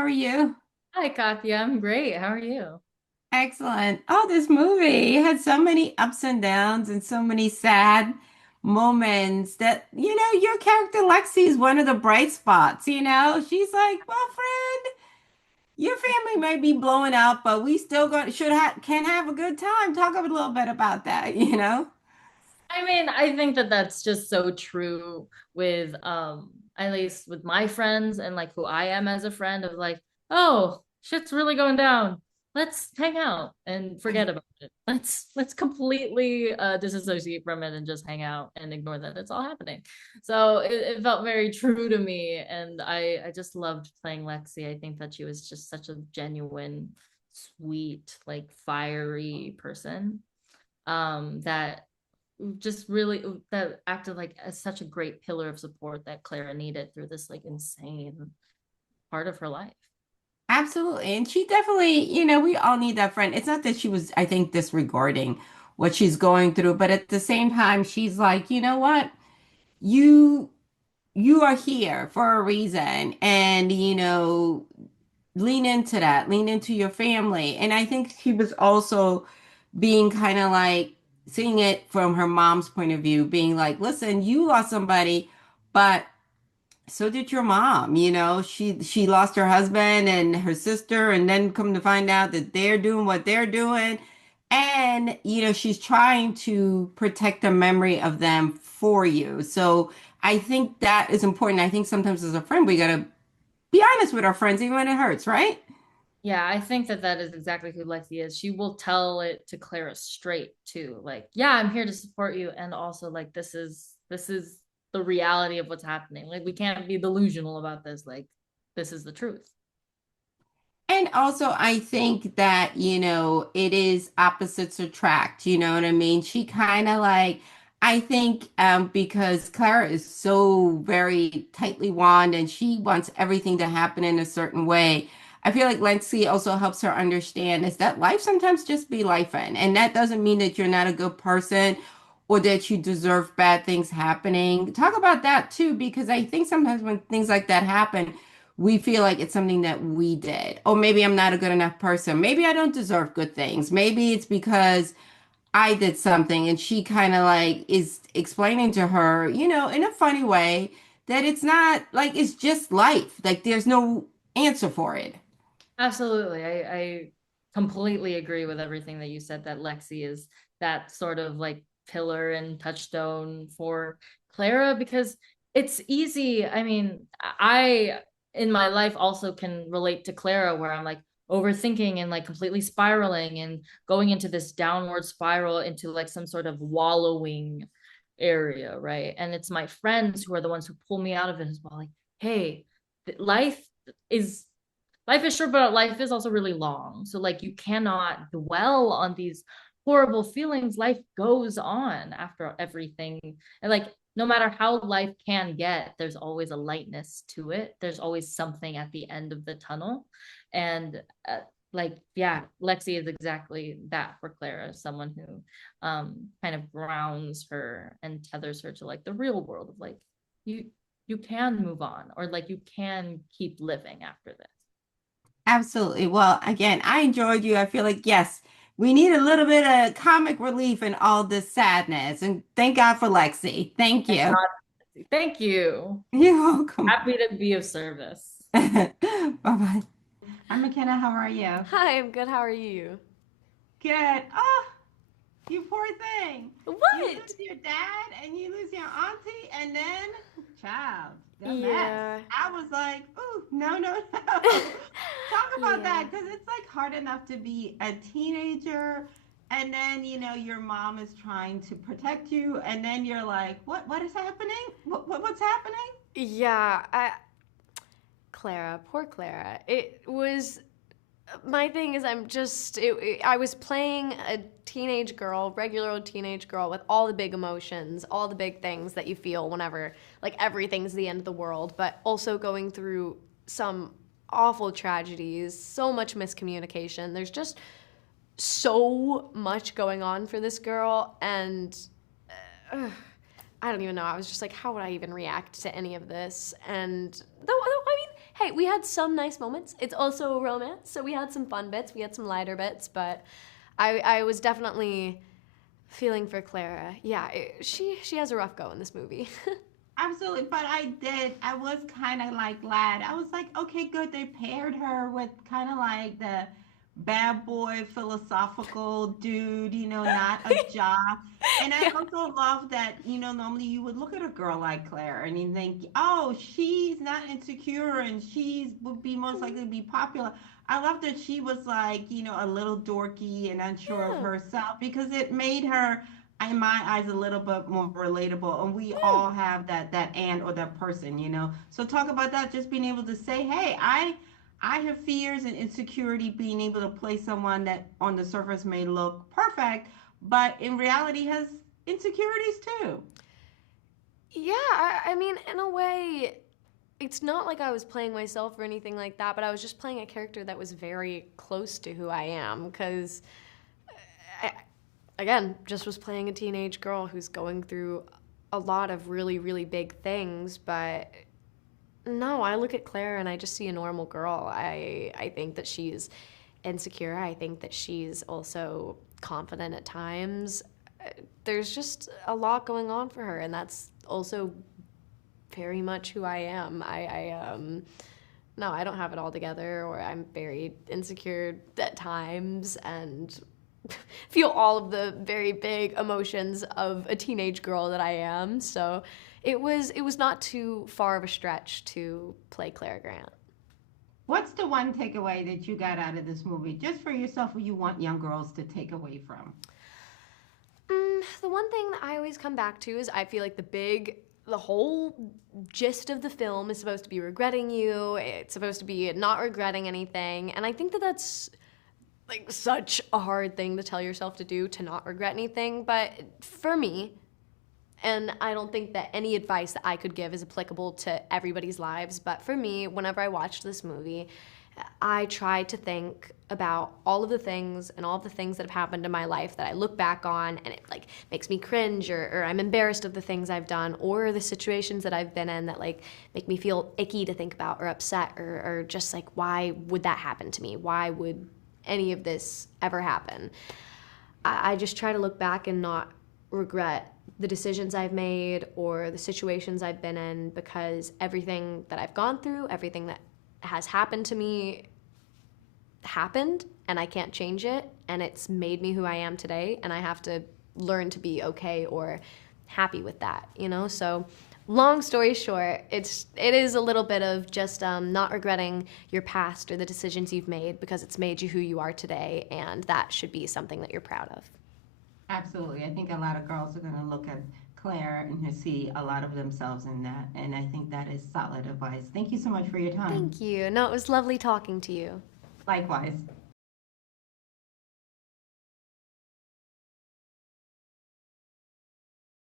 How are you? Hi, Katya. I'm great. How are you? Excellent. Oh, this movie had so many ups and downs and so many sad moments that, your character Lexi is one of the bright spots, She's like, well, friend, your family may be blowing up, but we still can have a good time. Talk a little bit about that. I mean, I think that that's just so true with at least with my friends and like who I am as a friend of like, oh, shit's really going down. Let's hang out and forget about it. Let's completely disassociate from it and just hang out and ignore that it's all happening. So it felt very true to me, and I just loved playing Lexi. I think that she was just such a genuine, sweet, like fiery person that just really that acted like as such a great pillar of support that Clara needed through this like insane part of her life. Absolutely. And she definitely, we all need that friend. It's not that she was, I think, disregarding what she's going through, but at the same time, she's like, you know what? You you are here for a reason, and lean into that, lean into your family. And I think she was also being kind of like seeing it from her mom's point of view, being like, listen, you lost somebody, but so did your mom. She lost her husband and her sister, and then come to find out that they're doing what they're doing. And she's trying to protect the memory of them for you. So I think that is important. I think sometimes as a friend we gotta be honest with our friends even when it hurts, right? Yeah, I think that that is exactly who Lexi is. She will tell it to Clara straight too. Like, yeah, I'm here to support you, and also like this is the reality of what's happening. Like, we can't be delusional about this. Like, this is the truth. And also, I think that, it is opposites attract. You know what I mean? She kind of like, I think because Clara is so very tightly wound and she wants everything to happen in a certain way. I feel like Lexi also helps her understand is that life sometimes just be life in. And that doesn't mean that you're not a good person or that you deserve bad things happening. Talk about that too, because I think sometimes when things like that happen, we feel like it's something that we did. Or maybe I'm not a good enough person. Maybe I don't deserve good things. Maybe it's because I did something and she kind of like is explaining to her, in a funny way that it's not like it's just life. Like there's no answer for it. Absolutely. I completely agree with everything that you said, that Lexi is that sort of like pillar and touchstone for Clara, because it's easy. I mean, I in my life also can relate to Clara where I'm like overthinking and like completely spiraling and going into this downward spiral into like some sort of wallowing area, right? And it's my friends who are the ones who pull me out of it as well. Like, hey, life is life is short, but life is also really long. So like you cannot dwell on these horrible feelings. Life goes on after everything. And like no matter how life can get, there's always a lightness to it. There's always something at the end of the tunnel. And like yeah, Lexi is exactly that for Clara, someone who kind of grounds her and tethers her to like the real world of like you you can move on, or like you can keep living after this. Absolutely. Well, again, I enjoyed you. I feel like, yes, we need a little bit of comic relief in all this sadness. And thank God for Lexi. Thank Thank you. God. Thank you. You're welcome. Happy to be of service. Bye-bye. I'm McKenna. How are you? Hi, I'm good. How are you? Good. Oh, you poor thing. You What? lose your dad and you lose your auntie, and then, child, the mess. Yeah. I was like, ooh, no, no, no. Talk about Yeah. that because it's like hard enough to be a teenager, and then, your mom is trying to protect you, and then you're like, what is happening? What's happening? Yeah. Clara, poor Clara. It was my thing is I was playing a teenage girl, regular old teenage girl with all the big emotions, all the big things that you feel whenever like everything's the end of the world, but also going through some awful tragedies, so much miscommunication. There's just so much going on for this girl, and I don't even know. I was just like, how would I even react to any of this? And though I mean, hey, we had some nice moments. It's also a romance, so we had some fun bits, we had some lighter bits, but I was definitely feeling for Clara. Yeah, she has a rough go in this movie. Absolutely, but I was kind of like glad. I was like, okay, good. They paired her with kind of like the bad boy philosophical dude, not a jock. And I Yeah. also love that, normally you would look at a girl like Claire and you think, oh, she's not insecure and she's would be most likely to be popular. I love that she was like, a little dorky and unsure of Yeah. herself because it made her in my eyes a little bit more relatable, and we Yeah. all have that aunt or that person. So talk about that, just being able to say, hey, I have fears and insecurity, being able to play someone that on the surface may look perfect but in reality has insecurities too. Yeah, I mean, in a way, it's not like I was playing myself or anything like that, but I was just playing a character that was very close to who I am because, I, again, just was playing a teenage girl who's going through a lot of really, really big things, but no, I look at Claire and I just see a normal girl. I think that she's insecure. I think that she's also confident at times. There's just a lot going on for her, and that's also very much who I am. No, I don't have it all together, or I'm very insecure at times and feel all of the very big emotions of a teenage girl that I am. So it was not too far of a stretch to play Claire Grant. What's the one takeaway that you got out of this movie, just for yourself, what you want young girls to take away from? The one thing that I always come back to is I feel like the whole gist of the film is supposed to be regretting you. It's supposed to be not regretting anything. And I think that that's like such a hard thing to tell yourself to do, to not regret anything. But for me, and I don't think that any advice that I could give is applicable to everybody's lives, but for me, whenever I watched this movie, I tried to think about all of the things and all of the things that have happened in my life that I look back on and it like makes me cringe, or I'm embarrassed of the things I've done, or the situations that I've been in that like make me feel icky to think about, or upset, or just like, why would that happen to me? Why would any of this ever happen? I just try to look back and not regret the decisions I've made or the situations I've been in, because everything that I've gone through, everything that has happened to me happened, and I can't change it, and it's made me who I am today, and I have to learn to be okay or happy with that. So long story short, it is a little bit of just not regretting your past or the decisions you've made, because it's made you who you are today, and that should be something that you're proud of. Absolutely. I think a lot of girls are going to look at Claire and see a lot of themselves in that. And I think that is solid advice. Thank you so much for your time. Thank you. No, it was lovely talking to you. Likewise.